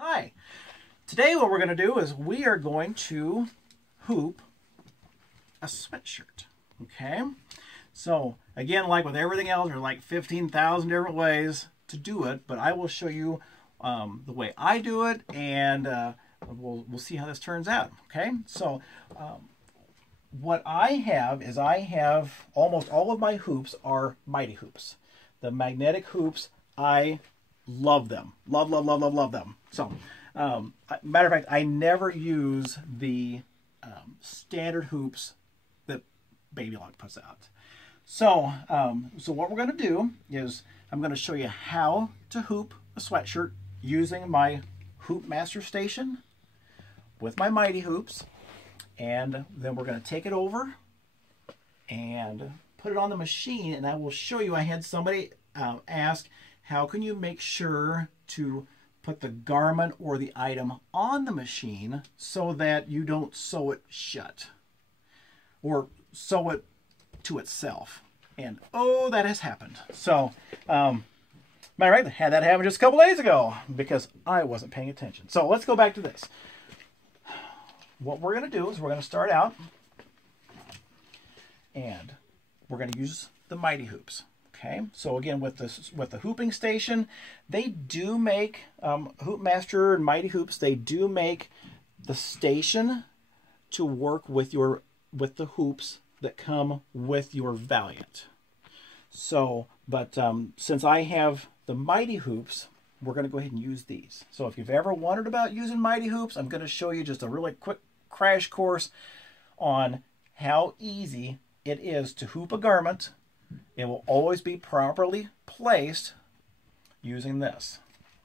Hi, today what we're going to do is we are going to hoop a sweatshirt, okay? So again, like with everything else, there's like 15,000 different ways to do it, but I will show you the way I do it, and we'll see how this turns out, okay? So what I have is almost all of my hoops are Mighty hoops. The magnetic hoops, I love them. Love them. So, matter of fact, I never use the standard hoops that BabyLock puts out. So, so what we're going to do is I'm going to show you how to hoop a sweatshirt using my HoopMaster station with my Mighty hoops. And then we're going to take it over and put it on the machine, and I will show you. I had somebody ask, how can you make sure to put the garment or the item on the machine so that you don't sew it shut or sew it to itself? And oh, that has happened. So, matter of fact, I had that happen just a couple days ago because I wasn't paying attention. So let's go back to this. What we're going to do is we're going to start out and we're going to use the Mighty hoops. Okay, so again, with the hooping station, they do make HoopMaster and Mighty hoops. They do make the station to work with the hoops that come with your Valiant. So, but since I have the Mighty hoops, we're going to go ahead and use these. So if you've ever wondered about using Mighty hoops, I'm going to show you just a really quick crash course on how easy it is to hoop a garment. It will always be properly placed using this.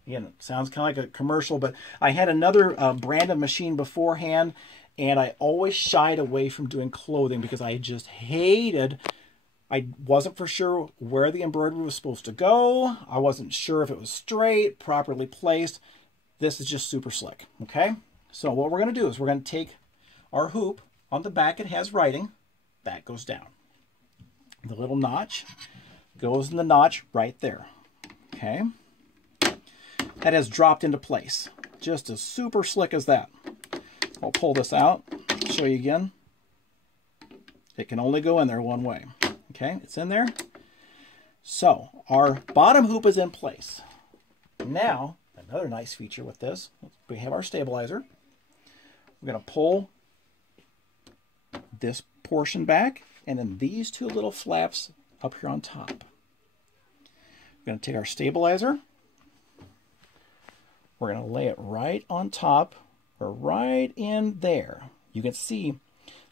Again, it sounds kind of like a commercial, but I had another brand of machine beforehand, and I always shied away from doing clothing because I just hated, I wasn't for sure where the embroidery was supposed to go. I wasn't sure if it was straight, properly placed. This is just super slick, okay? So what we're going to do is we're going to take our hoop. On the back it has writing. That goes down. The little notch goes in the notch right there. Okay. That has dropped into place. Just as super slick as that. I'll pull this out, show you again. It can only go in there one way. Okay, it's in there. So our bottom hoop is in place. Now, another nice feature with this, we have our stabilizer. We're going to pull this portion back, and then these two little flaps up here on top. We're going to take our stabilizer. We're going to lay it right on top, or right in there. You can see,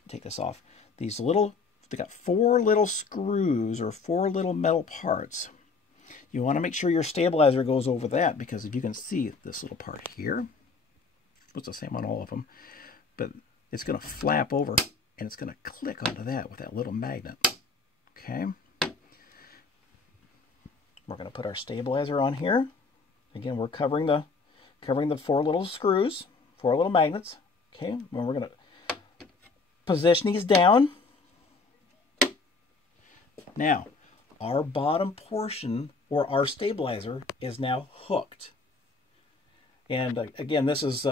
take this off, these little, they got 4 little screws or 4 little metal parts. You want to make sure your stabilizer goes over that, because if you can see this little part here, it's the same on all of them, but it's going to flap over and it's going to click onto that with that little magnet. Okay. We're going to put our stabilizer on here. Again, we're covering the 4 little screws, 4 little magnets. Okay. And we're going to position these down. Now, our bottom portion or our stabilizer is now hooked. And again, this is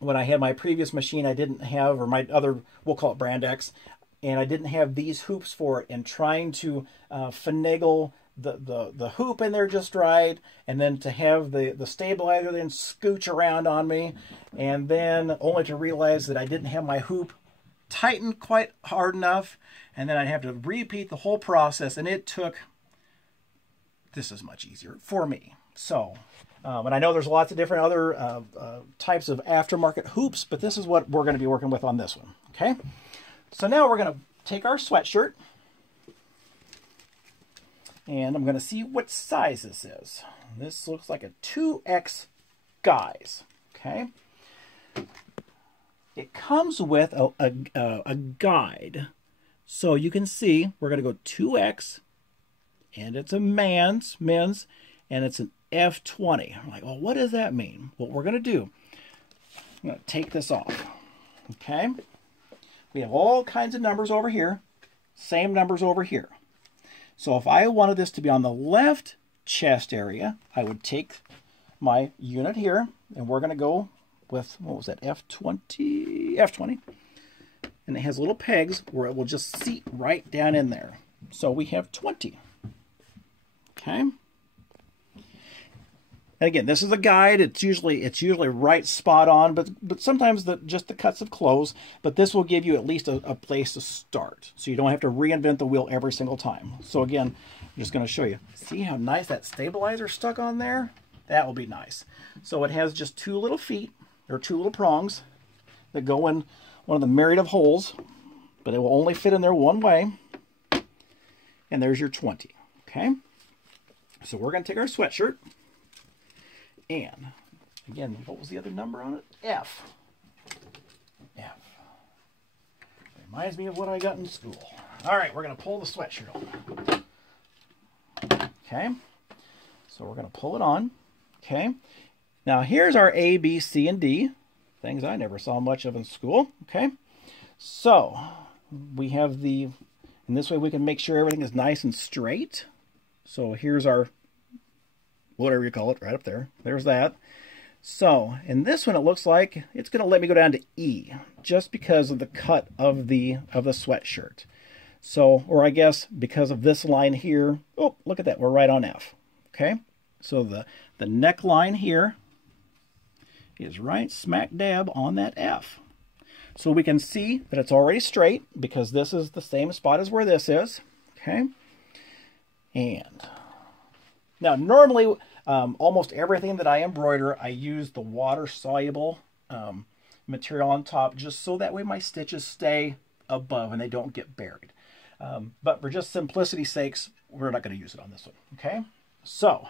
when I had my previous machine, I didn't have, or my other, we'll call it Brand X, and I didn't have these hoops for it, and trying to finagle the hoop in there just right, and then to have the stabilizer then scooch around on me, and then only to realize that I didn't have my hoop tightened quite hard enough, and then I'd have to repeat the whole process, and it took, this is much easier for me. So, and I know there's lots of different other types of aftermarket hoops, but this is what we're going to be working with on this one, okay? So now we're going to take our sweatshirt, and I'm going to see what size this is. This looks like a 2X guys, okay? It comes with a guide. So you can see we're going to go 2X, and it's a men's, and it's an F20. I'm like, well, what does that mean? What we're going to do, I'm going to take this off. Okay? We have all kinds of numbers over here, same numbers over here. So if I wanted this to be on the left chest area, I would take my unit here, and we're going to go with, what was that, F20, and it has little pegs where it will just seat right down in there. So we have 20. Okay. And again, this is a guide. It's usually right spot on, but sometimes just the cuts of clothes. But this will give you at least a place to start, so you don't have to reinvent the wheel every single time. So again, I'm just going to show you. See how nice that stabilizer stuck on there? That will be nice. So it has just two little feet, or two little prongs that go in one of the myriad of holes, but it will only fit in there one way. And there's your 20. Okay. So we're going to take our sweatshirt. And again, what was the other number on it? F. F. Reminds me of what I got in school. All right, we're going to pull the sweatshirt on. Okay. So we're going to pull it on. Okay. Now here's our A, B, C, and D. Things I never saw much of in school. Okay. So we have and this way we can make sure everything is nice and straight. So here's our, whatever you call it, right up there. There's that. So in this one, it looks like it's going to let me go down to E, just because of the cut of the sweatshirt. So, or I guess because of this line here. Oh, look at that. We're right on F. Okay. So the neckline here is right smack dab on that F. So we can see that it's already straight because this is the same spot as where this is. Okay. And now normally almost everything that I embroider, I use the water-soluble material on top just so that way my stitches stay above and they don't get buried. But for just simplicity's sakes, we're not going to use it on this one. Okay. So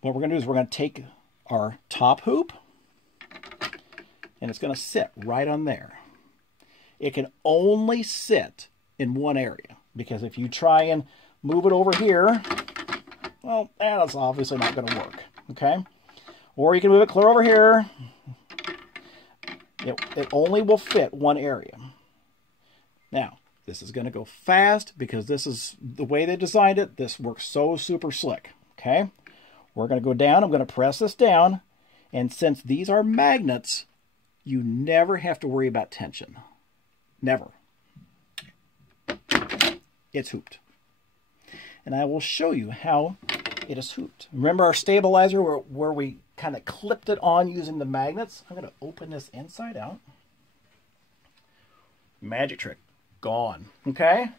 what we're going to do is we're going to take our top hoop, and it's going to sit right on there. It can only sit in one area, because if you try and move it over here, well, that's obviously not going to work. Okay? Or you can move it clear over here. It only will fit one area. Now, this is going to go fast because this is the way they designed it. This works so super slick. Okay? We're going to go down. I'm going to press this down. And since these are magnets, you never have to worry about tension. Never. It's hooped. And I will show you how it is hooped. Remember our stabilizer where we kind of clipped it on using the magnets? I'm going to open this inside out. Magic trick. Gone. Okay?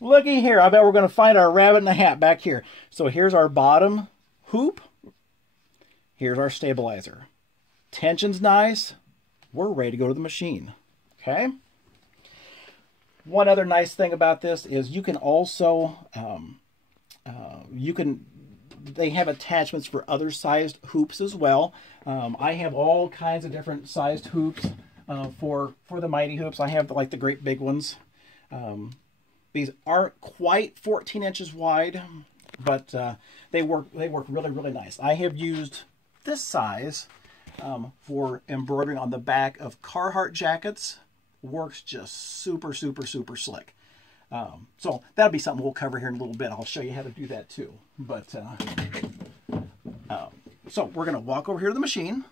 Looky here. I bet we're going to find our rabbit in the hat back here. So here's our bottom hoop. Here's our stabilizer. Tension's nice. We're ready to go to the machine. Okay? One other nice thing about this is you can also, they have attachments for other sized hoops as well. I have all kinds of different sized hoops for the Mighty hoops. I have like the great big ones. These aren't quite 14 inches wide, but they work really, really nice. I have used this size for embroidering on the back of Carhartt jackets. Works just super, super, super slick. So that'll be something we'll cover here in a little bit. I'll show you how to do that too. But so we're going to walk over here to the machine.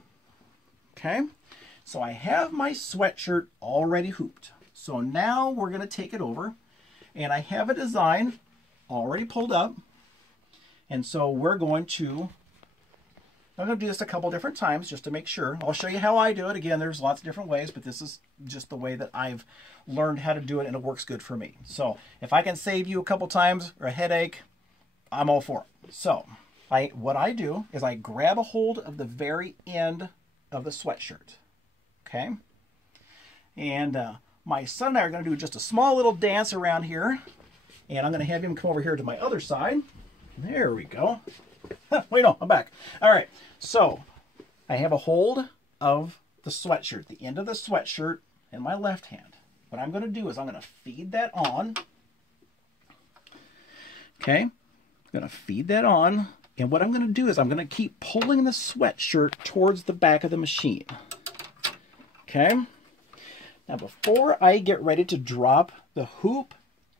Okay. So I have my sweatshirt already hooped. So now we're going to take it over, and I have a design already pulled up. And so we're going to, I'm going to do this a couple different times just to make sure. I'll show you how I do it. Again, there's lots of different ways, but this is just the way that I've learned how to do it, and it works good for me. So if I can save you a couple times or a headache, I'm all for it. So what I do is I grab a hold of the very end of the sweatshirt. Okay? And my son and I are going to do just a small little dance around here, and I'm going to have him come over here to my other side. There we go. Wait, no, I'm back. All right, so I have a hold of the sweatshirt, the end of the sweatshirt in my left hand. What I'm going to do is I'm going to feed that on. Okay, I'm going to feed that on. And what I'm going to do is I'm going to keep pulling the sweatshirt towards the back of the machine. Okay, now before I get ready to drop the hoop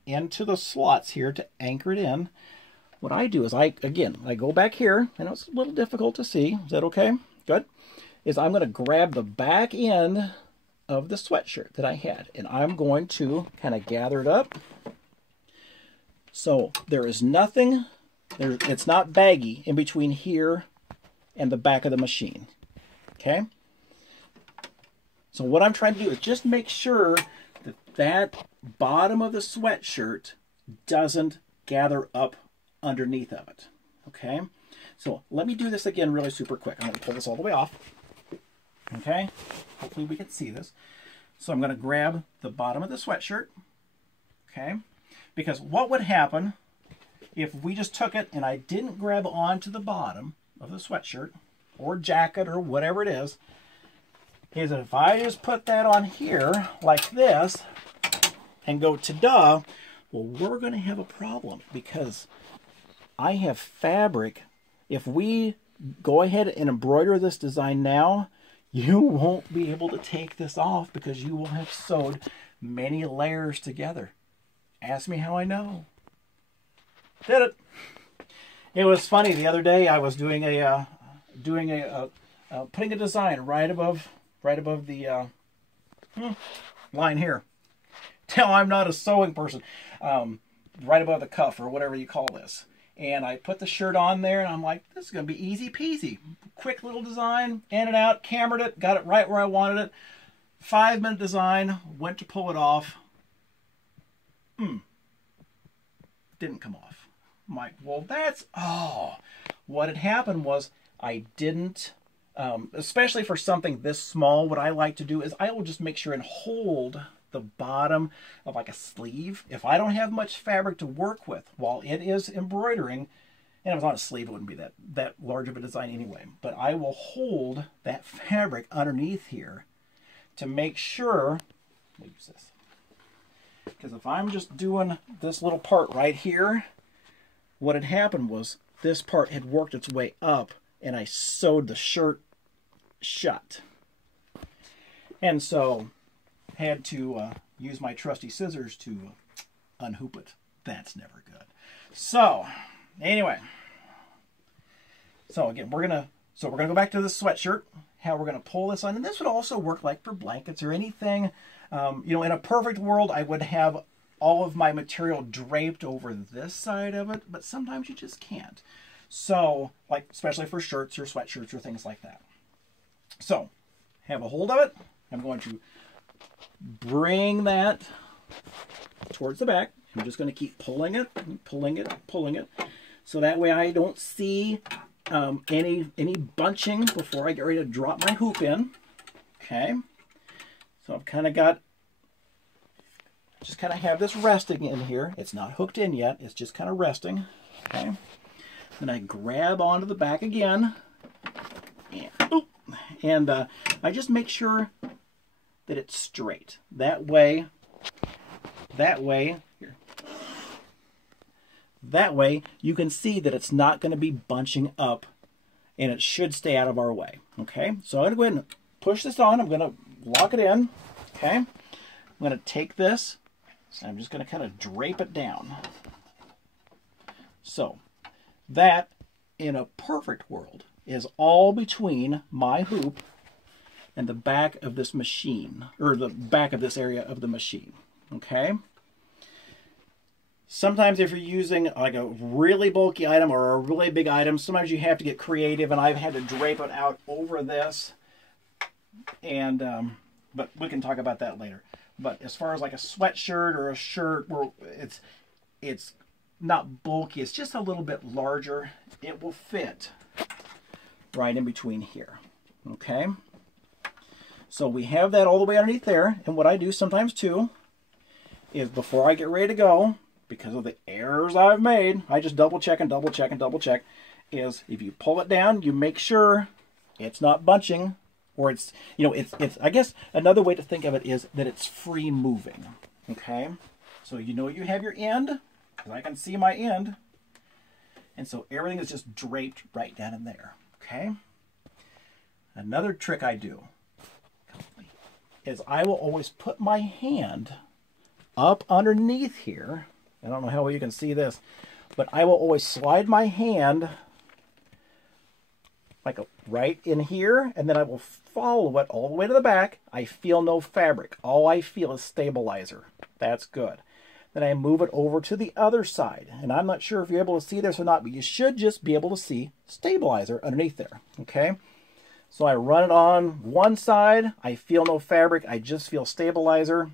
into the slots here to anchor it in, what I do is I go back here. I know it's a little difficult to see. Is that okay? Good. Is I'm going to grab the back end of the sweatshirt that I had, and I'm going to kind of gather it up. So there is nothing, it's not baggy in between here and the back of the machine. Okay? So what I'm trying to do is just make sure that that bottom of the sweatshirt doesn't gather up underneath of it. Okay? So let me do this again really super quick. I'm going to pull this all the way off. Okay? Hopefully we can see this. So I'm going to grab the bottom of the sweatshirt. Okay? Because what would happen if we just took it and I didn't grab onto the bottom of the sweatshirt or jacket or whatever it is if I just put that on here like this and go ta-da, well, we're going to have a problem because I have fabric. If we go ahead and embroider this design now, you won't be able to take this off because you will have sewed many layers together. Ask me how I know. Did it. It was funny. The other day I was doing putting a design right above the line here. Tell I'm not a sewing person. Right above the cuff or whatever you call this. And I put the shirt on there and I'm like, this is going to be easy peasy. Quick little design, in and out, cambered it, got it right where I wanted it. 5-minute design, went to pull it off. Didn't come off. I'm like, well, that's, what had happened was I didn't, especially for something this small, what I like to do is I will just make sure and hold the bottom of like a sleeve. If I don't have much fabric to work with while it is embroidering, and if it's on a sleeve, it wouldn't be that large of a design anyway, but I will hold that fabric underneath here to make sure, let me use this, because if I'm just doing this little part right here, what had happened was this part had worked its way up and I sewed the shirt shut. And so had to use my trusty scissors to unhoop it. That's never good. So anyway, so again, we're gonna go back to the sweatshirt, how we're gonna pull this on, and this would also work like for blankets or anything. You know, in a perfect world, I would have all of my material draped over this side of it, but sometimes you just can't. So, like, especially for shirts or sweatshirts or things like that. So, have a hold of it. I'm going to bring that towards the back. I'm just going to keep pulling it, pulling it, pulling it. So that way I don't see any bunching before I get ready to drop my hoop in. Okay. So I've kind of got, just kind of have this resting in here. It's not hooked in yet. It's just kind of resting. Okay. Then I grab onto the back again. And I just make sure that it's straight. That way, you can see that it's not going to be bunching up and it should stay out of our way. Okay, so I'm going to go ahead and push this on. I'm going to lock it in. Okay, I'm going to take this and I'm just going to kind of drape it down. So that, in a perfect world, is all between my hoop and the back of this machine, or the back of this area of the machine. Okay? Sometimes if you're using like a really bulky item or a really big item, sometimes you have to get creative, and I've had to drape it out over this. And but we can talk about that later. But as far as like a sweatshirt or a shirt, where it's not bulky, it's just a little bit larger, it will fit right in between here. Okay? So we have that all the way underneath there, and what I do sometimes too is before I get ready to go, because of the errors I've made, I just double check and double check and double check, is if you pull it down, you make sure it's not bunching, or it's, you know, it's I guess another way to think of it is that it's free moving. Okay? So you know you have your end, because I can see my end, and so everything is just draped right down in there. Okay? Another trick I do is I will always put my hand up underneath here. I don't know how well you can see this, but I will always slide my hand like right in here, and then I will follow it all the way to the back. I feel no fabric. All I feel is stabilizer. That's good. Then I move it over to the other side, and I'm not sure if you're able to see this or not, but you should just be able to see stabilizer underneath there, okay? So I run it on one side. I feel no fabric. I just feel stabilizer.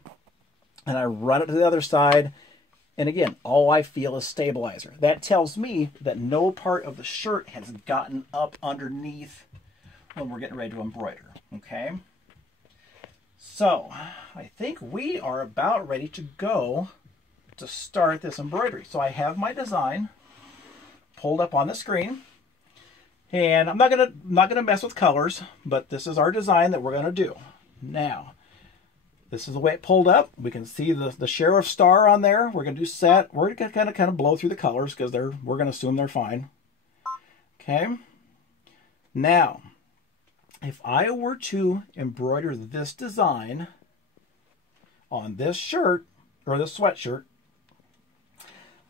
And I run it to the other side. And again, all I feel is stabilizer. That tells me that no part of the shirt has gotten up underneath when we're getting ready to embroider, okay? So I think we are about ready to go to start this embroidery. So I have my design pulled up on the screen. And I'm not gonna mess with colors, but this is our design that we're gonna do. Now, this is the way it pulled up. We can see the sheriff star on there. We're gonna do set. We're gonna kind of blow through the colors because we're gonna assume they're fine. Okay. Now, if I were to embroider this design on this shirt or this sweatshirt,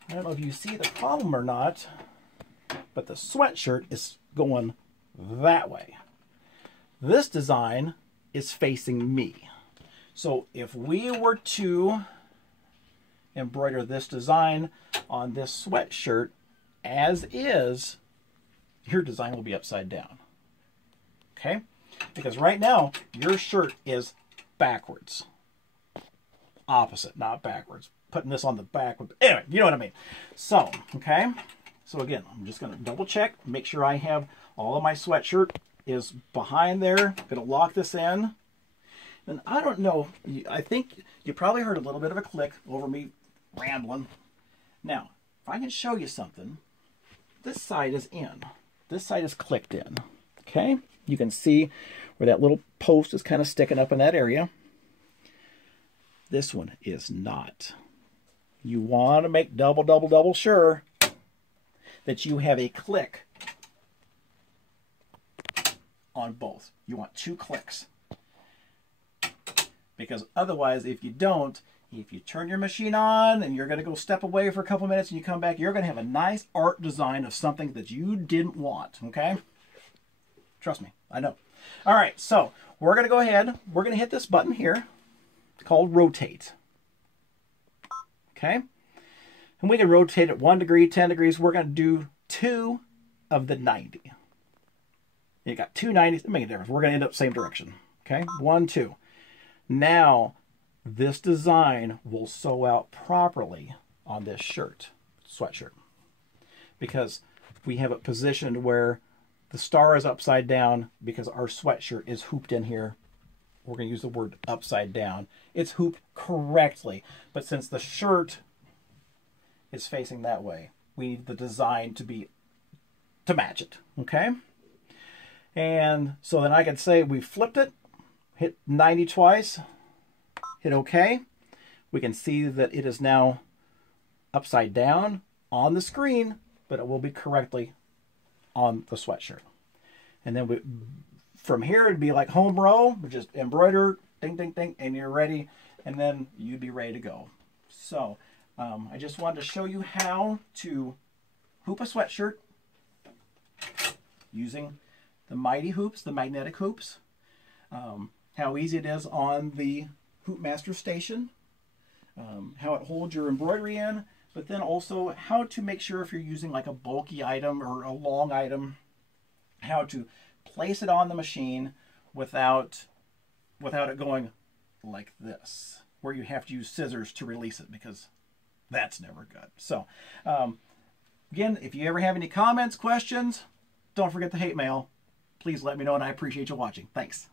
I don't know if you see the problem or not, but the sweatshirt is going that way. This design is facing me. So if we were to embroider this design on this sweatshirt as is, your design will be upside down. Okay? Because right now, your shirt is backwards. Opposite, not backwards. Putting this on the back. Anyway, you know what I mean. So, okay? So again, I'm just going to double check, make sure I have all of my sweatshirt is behind there. I'm going to lock this in. And I don't know, I think you probably heard a little bit of a click over me rambling. Now, if I can show you something, this side is in. This side is clicked in. Okay? You can see where that little post is kind of sticking up in that area. This one is not. You want to make double sure that you have a click on both. You want 2 clicks. Because otherwise, if you don't, if you turn your machine on and you're going to go step away for a couple minutes and you come back, you're going to have a nice art design of something that you didn't want, okay? Trust me, I know. All right, so we're going to go ahead. We're going to hit this button here called rotate. Okay? And we can rotate it 1 degree, 10 degrees. We're going to do 2 of the 90. You got 2 90s. It makes a difference. We're going to end up same direction. Okay? 1, 2. Now, this design will sew out properly on this shirt, sweatshirt. Because we have it positioned where the star is upside down because our sweatshirt is hooped in here. We're going to use the word upside down. It's hooped correctly. But since the shirt is facing that way, we need the design to match it. Okay? And so then I can say we flipped it, hit 90 twice, hit OK. We can see that it is now upside down on the screen, but it will be correctly on the sweatshirt. And then from here, it'd be like home row, just embroider, ding, ding, ding, and you're ready. And then you'd be ready to go. So I just wanted to show you how to hoop a sweatshirt using the mighty hoops, the magnetic hoops. How easy it is on the HoopMaster station. How it holds your embroidery in. But then also how to make sure if you're using like a bulky item or a long item, how to place it on the machine without it going like this, where you have to use scissors to release it, because that's never good. So again, if you ever have any comments, questions, don't forget the hate mail. Please let me know, and I appreciate you watching. Thanks.